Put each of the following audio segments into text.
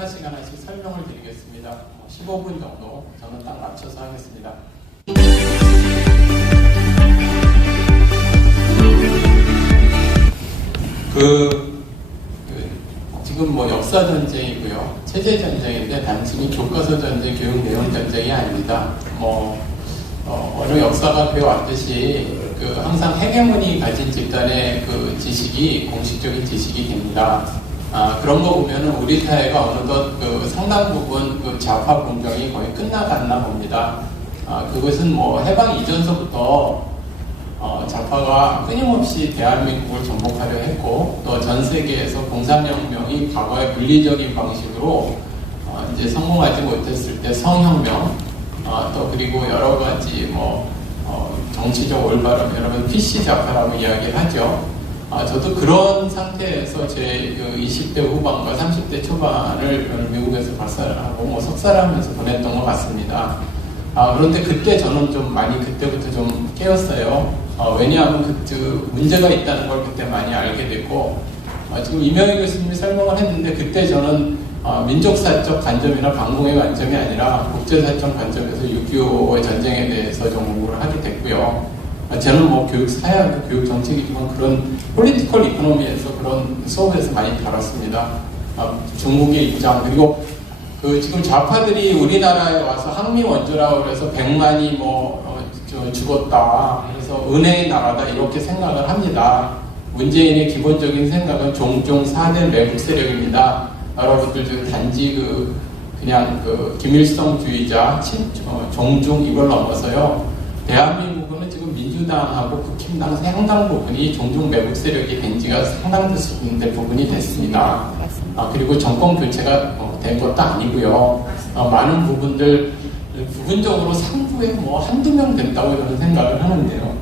하나씩 설명을 드리겠습니다. 15분 정도 저는 딱 맞춰서 하겠습니다. 지금 역사 전쟁이고요, 체제 전쟁인데 단순히 교과서 전쟁, 교육 내용 전쟁이 아닙니다. 어느 역사가 그래왔듯이 항상 헤게모니 가진 집단의 지식이 공식적인 지식이 됩니다. 그런 거 보면은 우리 사회가 어느덧 상당 부분 좌파 분경이 거의 끝나갔나 봅니다. 그것은 해방 이전서부터 좌파가 끊임없이 대한민국을 정복하려 했고, 또 전 세계에서 공산혁명이 과거의 물리적인 방식으로 이제 성공하지 못했을 때 성혁명, 또 그리고 여러 가지 정치적 올바름, 여러분 PC 좌파라고 이야기를 하죠. 저도 그런 상태에서 제 20대 후반과 30대 초반을 미국에서 박사하고 석사를 하면서 보냈던 것 같습니다. 그런데 그때 저는 좀 많이 그때부터 좀 깨었어요. 왜냐하면 문제가 있다는 걸 그때 많이 알게 됐고, 지금 이명희 교수님이 설명을 했는데 그때 저는 민족사적 관점이나 반공의 관점이 아니라 국제사적 관점에서 6.25의 전쟁에 대해서 좀 공부를 하게 됐고요. 저는 교육사야, 교육정책이지만 그런 폴리티컬 이코노미에서 그런 수업에서 많이 다뤘습니다. 중국의 입장, 그리고 지금 좌파들이 우리나라에 와서 항미 원조라고 해서 100만이 죽었다, 그래서 은혜의 나라다, 이렇게 생각을 합니다. 문재인의 기본적인 생각은 종종 4대 매국 세력입니다. 여러분들 단지 그냥 김일성주의자, 종중 이걸 넘어서요, 대한민국은 지금 민주당하고 국힘당 상당 부분이 종중 매국 세력이 된 지가 상당 부분이 됐습니다. 그리고 정권 교체가 된 것도 아니고요. 많은 부분적으로 상부에 한두 명 된다고 저는 생각을 하는데요.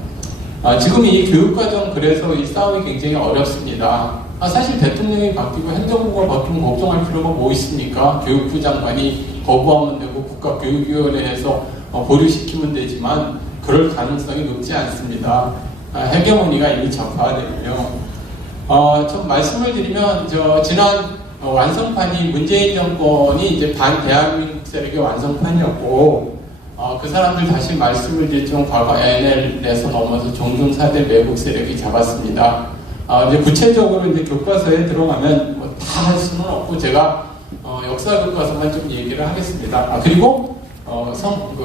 지금 이 교육과정, 그래서 이 싸움이 굉장히 어렵습니다. 사실 대통령이 바뀌고 행정부가 바뀌면 걱정할 필요가 뭐 있습니까? 교육부 장관이 거부하면 되고 국가교육위원회에서 보류시키면 되지만 그럴 가능성이 높지 않습니다. 헤게모니가 이미 좌파화되고요. 좀 말씀을 드리면 지난 완성판이 문재인 정권이 이제 반대한민국 세력의 완성판이었고, 그 사람들 다시 말씀을 드리면 과거 NL에서 넘어서 종중 4대 매국 세력이 잡았습니다. 이제 구체적으로 이제 교과서에 들어가면 다 할 수는 없고 제가 역사 교과서만 좀 얘기를 하겠습니다. 그리고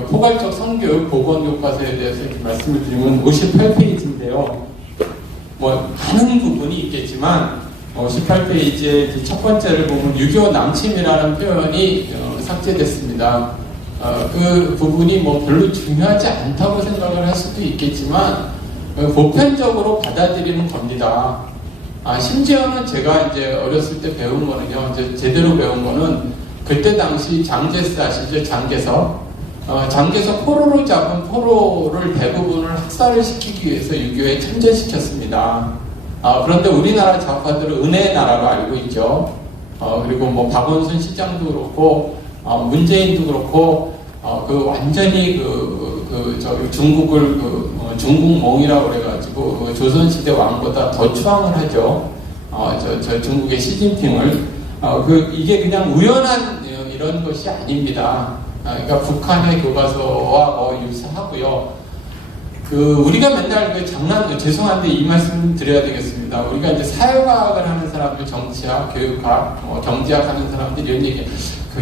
포괄적 성교육 보건 교과서에 대해서 이렇게 말씀을 드리면 58페이지인데요. 많은 부분이 있겠지만 18페이지의 첫 번째를 보면 6.25 남침이라는 표현이 삭제됐습니다. 그 부분이 별로 중요하지 않다고 생각을 할 수도 있겠지만 보편적으로 받아들이는 겁니다. 심지어는 제가 이제 어렸을 때 배운 거는요, 이제 제대로 배운 거는 그때 당시 장제스 아시죠? 장개석 포로로 잡은 포로를 대부분을 학살을 시키기 위해서 6.25에 참전시켰습니다. 그런데 우리나라 좌파들은 은혜의 나라로 알고 있죠. 그리고 박원순 시장도 그렇고, 문재인도 그렇고, 완전히 중국을 중국몽이라고 그래가지고 조선시대 왕보다 더 추앙을 하죠. 중국의 시진핑을. 이게 그냥 우연한 이런 것이 아닙니다. 그러니까 북한의 교과서와 유사하고요. 우리가 맨날 죄송한데 이 말씀 드려야 되겠습니다. 우리가 이제 사회과학을 하는 사람들, 정치학, 교육학, 경제학 하는 사람들 이런 얘기,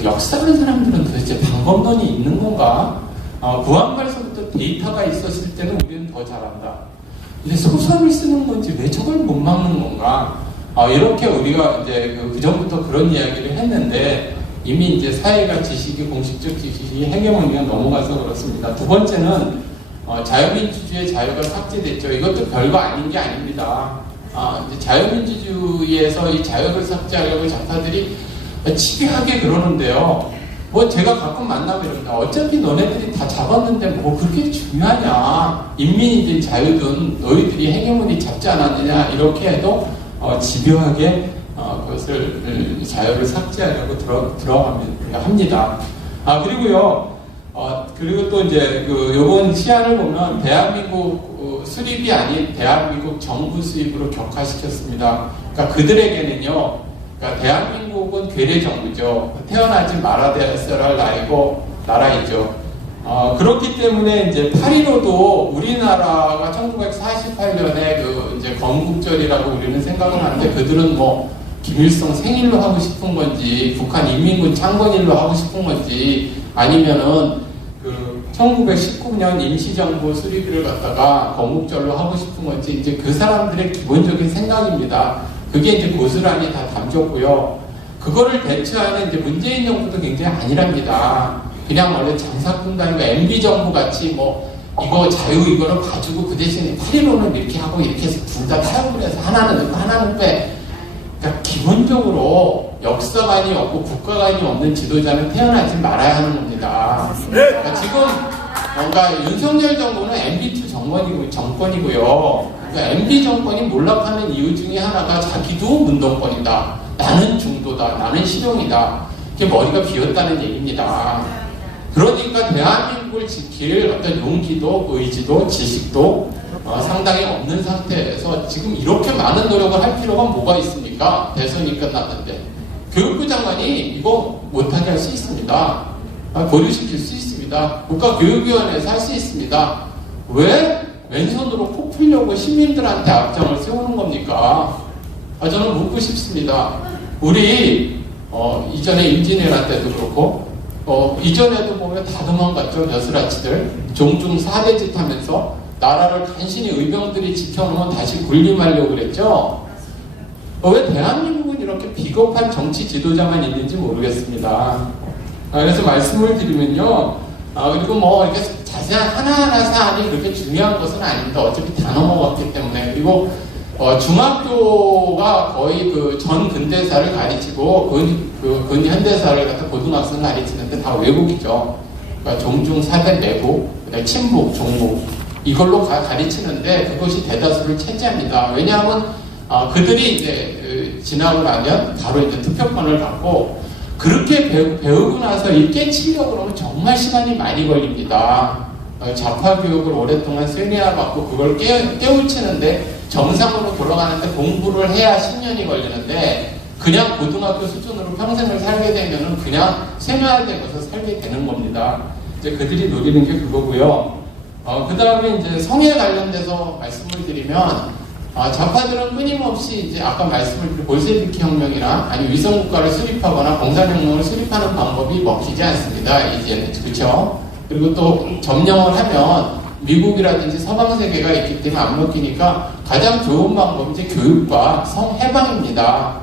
역사하는 사람들은 도대체 방법론이 있는 건가? 구한말서부터 데이터가 있었을 때는 우리는 더 잘한다. 이제 소설을 쓰는 건지 왜 저걸 못 막는 건가? 이렇게 우리가 이제 그전부터 그런 이야기를 했는데, 이미 이제 사회가 지식이, 공식적 지식이 헤게모니가 넘어가서 그렇습니다. 두 번째는 자유민주주의의 자유가 삭제됐죠. 이것도 별거 아닌 게 아닙니다. 이제 자유민주주의에서 이 자유를 삭제하려고 좌파들이 집요하게 그러는데요. 제가 가끔 만나면 이럽니다. 어차피 너네들이 다 잡았는데 그렇게 중요하냐. 인민이든 자유든 너희들이 헤게모니 잡지 않았느냐. 이렇게 해도 집요하게 그것을 자유를 삭제하려고 합니다. 그리고요. 그리고 또 이제 요번 시안을 보면 대한민국 수립이 아닌 대한민국 정부 수입으로 격화시켰습니다. 그러니까 그들에게는요, 대한민국 대한민국은 괴뢰정부죠. 태어나지 말아야 할 나라이죠. 그렇기 때문에 이제 8.15도 우리나라가 1948년에 그 이제 건국절이라고 우리는 생각을 하는데, 그들은 뭐 김일성 생일로 하고 싶은 건지, 북한 인민군 창건일로 하고 싶은 건지, 아니면은 그 1919년 임시정부 수립을 갖다가 건국절로 하고 싶은 건지, 이제 그 사람들의 기본적인 생각입니다. 그게 이제 고스란히 다 담겼고요. 그거를 대처하는 이제 문재인 정부도 굉장히 안일합니다. 그냥 원래 장사꾼단과 MB정부 같이 뭐 이거 자유 이거를 봐주고 그 대신에 8.15는 이렇게 하고 이렇게 해서 둘 다 타협을 해서 하나는 넣고 하나는 빼. 그러니까 기본적으로 역사관이 없고 국가관이 없는 지도자는 태어나지 말아야 하는 겁니다. 그러니까 지금 뭔가 윤석열 정부는 MB2 정권이고요. 그러니까 MB 정권이 몰락하는 이유 중에 하나가 자기도 문동권이다. 나는 중도다. 나는 실용이다. 이게 머리가 비었다는 얘기입니다. 그러니까 대한민국을 지킬 어떤 용기도 의지도 지식도 상당히 없는 상태에서 지금 이렇게 많은 노력을 할 필요가 뭐가 있습니까? 대선이 끝났는데 교육부 장관이 이거 못하게 할 수 있습니다. 보류시킬 수 있습니다. 국가교육위원회에서 할 수 있습니다. 왜 왼손으로 코 풀려고 시민들한테 앞장을 세우는 겁니까? 저는 묻고 싶습니다. 우리 이전에 임진왜란 때도 그렇고 이전에도 보면 다 도망갔죠. 여스라치들 종중 4대짓 하면서 나라를 간신히 의병들이 지켜놓으면 다시 군림하려고 그랬죠. 왜 대한민국은 이렇게 비겁한 정치 지도자만 있는지 모르겠습니다. 그래서 말씀을 드리면요. 그리고 뭐 이렇게 자세한 하나하나 사안이 그렇게 중요한 것은 아닙니다. 어차피 다 넘어갔기 때문에. 그리고 중학교가 거의 그 전 근대사를 가르치고 근 현대사를 갖다 고등학생 가르치는데 다 외국이죠. 그러니까 종중 4대 내국, 친북, 종북 이걸로 가르치는데 그것이 대다수를 차지합니다. 왜냐하면 그들이 이제 지나고 나면 바로 이제 투표권을 갖고 그렇게 배우고 나서 이 깨치려고 그러면 정말 시간이 많이 걸립니다. 좌파 교육을 오랫동안 세뇌화받고 그걸 깨우치는데 정상으로 돌아가는데 공부를 해야 10년이 걸리는데 그냥 고등학교 수준으로 평생을 살게 되면은 그냥 세뇌화된 것을 살게 되는 겁니다. 이제 그들이 노리는 게 그거고요. 그 다음에 이제 성에 관련돼서 말씀을 드리면 좌파들은 끊임없이 이제 아까 말씀을 드린 볼셰비키 혁명이나 아니 위성국가를 수립하거나 공산혁명을 수립하는 방법이 먹히지 않습니다. 이제는 그렇죠. 그리고 또 점령을 하면 미국이라든지 서방 세계가 있기 때문에 안 먹히니까 가장 좋은 방법이 이제 교육과 성해방입니다.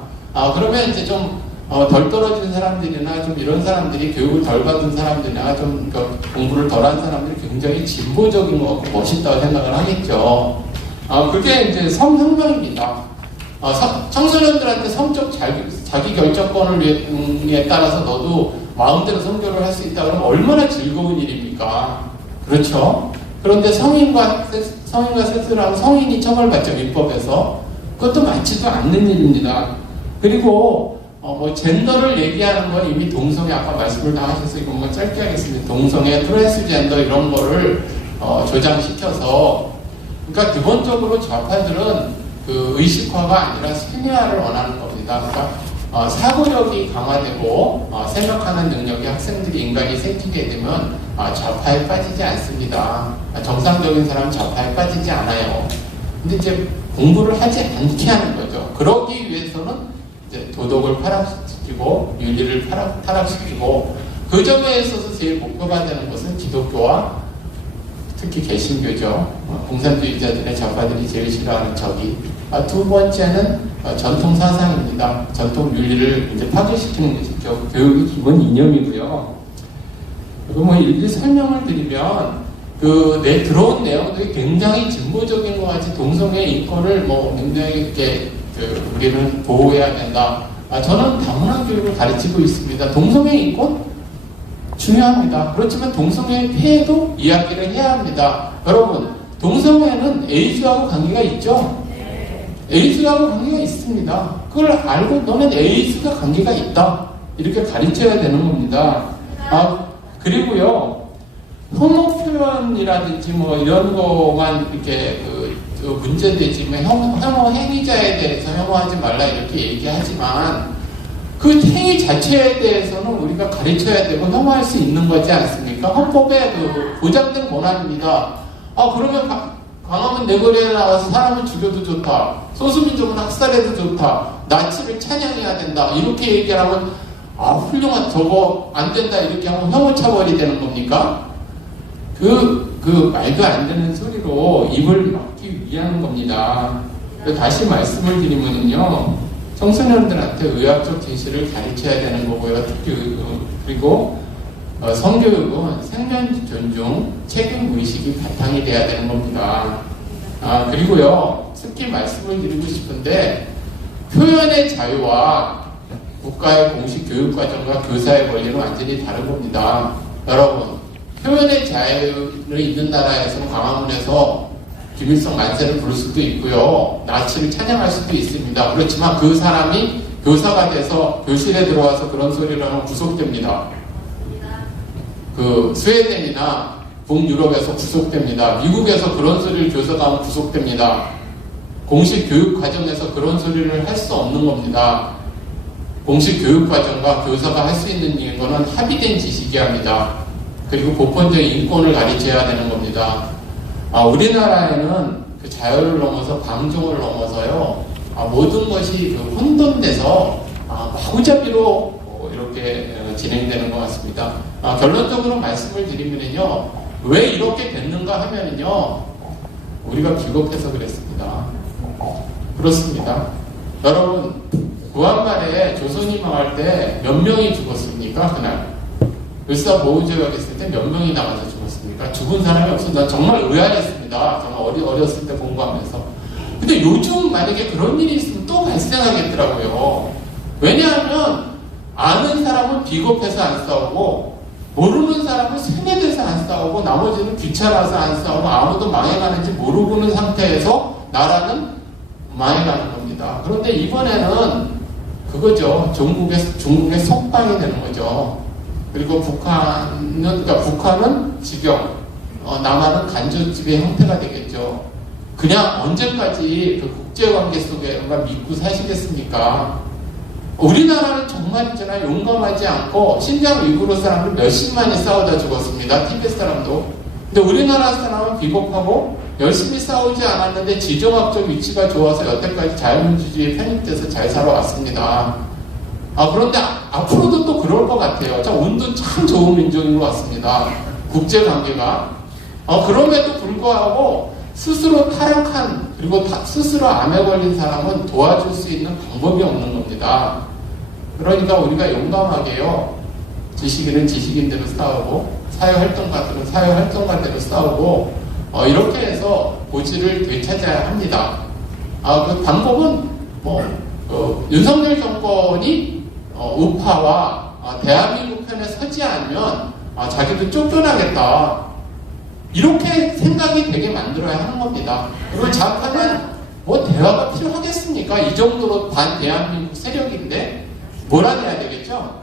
그러면 이제 좀 덜 떨어진 사람들이나 좀 이런 사람들이 교육을 덜 받은 사람들이나 좀 공부를 덜한 사람들이 굉장히 진보적인 것 같고 멋있다고 생각을 하겠죠. 그게 이제 성혁명입니다. 청소년들한테 성적 자기 결정권을 따라서 너도 마음대로 성교를 할 수 있다 그러면 얼마나 즐거운 일입니까? 그렇죠? 그런데 성인과 섹스를 하면 성인이 처벌받죠, 민법에서. 그것도 맞지도 않는 일입니다. 그리고 뭐 젠더를 얘기하는 건 이미 동성애 아까 말씀을 다 하셔서 이거 뭐 짧게 하겠습니다. 동성애, 트랜스젠더 이런 거를 조장시켜서 그러니까 기본적으로 좌파들은 그 의식화가 아니라 세뇌화를 원하는 겁니다. 그러니까 사고력이 강화되고 생각하는 능력이 학생들이 인간이 생기게 되면 좌파에 빠지지 않습니다. 정상적인 사람은 좌파에 빠지지 않아요. 근데 이제 공부를 하지 않게 하는 거죠. 그러기 위해서는 이제 도덕을 타락시키고 윤리를 타락시키고 그 점에 있어서 제일 목표가 되는 것은 기독교와 특히 개신교죠. 공산주의자들의 좌파들이 제일 싫어하는 적이. 두 번째는 전통 사상입니다. 전통 윤리를 이제 파괴시키는 것이죠. 교육의 기본 이념이고요. 그리고 뭐 일일이 설명을 드리면 들어온 내용들이 굉장히 진보적인 것 같이 동성애 인권을 뭐 굉장히 이렇게 우리는 보호해야 된다. 저는 다문화 교육을 가르치고 있습니다. 동성애 인권 중요합니다. 그렇지만 동성애 폐해도 이야기를 해야 합니다. 여러분, 동성애는 에이즈하고 관계가 있죠? 에이즈하고 관계가 있습니다. 그걸 알고 너는 에이즈가 관계가 있다. 이렇게 가르쳐야 되는 겁니다. 그리고요, 혐오 표현이라든지 뭐 이런 거만 이렇게 문제되지만 혐오 행위자에 대해서 혐오하지 말라 이렇게 얘기하지만 그 행위 자체에 대해서는 우리가 가르쳐야 되고 혐오할 수 있는 거지 않습니까? 헌법에 그 보장된 권한입니다. 그러면 광화문 내거리에 나와서 사람을 죽여도 좋다. 소수민족은 학살해도 좋다. 나치를 찬양해야 된다. 이렇게 얘기하면 훌륭한 저거 안 된다 이렇게 하면 혐오처벌이 되는 겁니까? 그 말도 안 되는 소리로 입을 막기 위한 겁니다. 다시 말씀을 드리면요, 청소년들한테 의학적 진실을 가르쳐야 되는 거고요. 그리고 성교육은 생명 존중, 책임 의식이 바탕이 돼야 되는 겁니다. 그리고요, 특히 말씀을 드리고 싶은데, 표현의 자유와 국가의 공식 교육 과정과 교사의 권리는 완전히 다른 겁니다. 여러분, 표현의 자유를 있는 나라에서는 광화문에서 김일성 만세를 부를 수도 있고요, 나치를 찬양할 수도 있습니다. 그렇지만 그 사람이 교사가 돼서 교실에 들어와서 그런 소리를 하면 구속됩니다. 그 스웨덴이나 북유럽에서 구속됩니다. 미국에서 그런 소리를 교사가 하면 구속됩니다. 공식 교육 과정에서 그런 소리를 할 수 없는 겁니다. 공식 교육 과정과 교사가 할 수 있는 이거는 합의된 지식이야 합니다. 그리고 보편적인 인권을 가르쳐야 되는 겁니다. 우리나라에는 그 자유를 넘어서 방종을 넘어서요, 모든 것이 그 혼돈돼서 마구잡이로 이렇게 진행되는 것 같습니다. 결론적으로 말씀을 드리면요, 왜 이렇게 됐는가 하면요, 우리가 비겁해서 그랬습니다. 그렇습니다. 여러분, 구한말에 조선이 망할 때 몇 명이 죽었습니까? 그날 을사보호제가 됐을 때 몇 명이 나가서 죽었습니까? 죽은 사람이 없어서 난 정말 의아했습니다. 정말 어렸을 때 공부하면서. 근데 요즘 만약에 그런 일이 있으면 또 발생하겠더라고요. 왜냐하면 아는 사람은 비겁해서 안 싸우고, 모르는 사람은 세뇌돼서 안 싸우고, 나머지는 귀찮아서 안 싸우고, 아무도 망해가는지 모르고는 상태에서 나라는 망해가는 겁니다. 그런데 이번에는 그거죠. 중국의 속방이 되는 거죠. 그리고 북한은 지경, 남한은 간접지배 형태가 되겠죠. 그냥 언제까지 그 국제관계 속에 믿고 사시겠습니까? 우리나라는 정말 있잖아요. 용감하지 않고 신장 위구르 사람들 몇십만이 싸우다 죽었습니다. 티베트 사람도. 근데 우리나라 사람은 비겁하고 열심히 싸우지 않았는데 지정학적 위치가 좋아서 여태까지 자유민주주의에 편입돼서 잘 살아왔습니다. 그런데 앞으로도 또 그럴 것 같아요. 운도 참 좋은 민족인 것 같습니다. 국제관계가. 그럼에도 불구하고 스스로 타락한, 그리고 스스로 암에 걸린 사람은 도와줄 수 있는 방법이 없는 겁니다. 그러니까 우리가 용감하게요, 지식인은 지식인대로 싸우고, 사회활동가들은 사회활동가대로 싸우고, 이렇게 해서 고지를 되찾아야 합니다. 그 방법은 윤석열 정권이 우파와 대한민국 편에 서지 않으면 자기도 쫓겨나겠다, 이렇게 생각이 되게 만들어야 하는 겁니다. 그리고 좌파는 대화가 필요하겠습니까? 이 정도로 반대한민국 세력인데 뭐라 해야 되겠죠?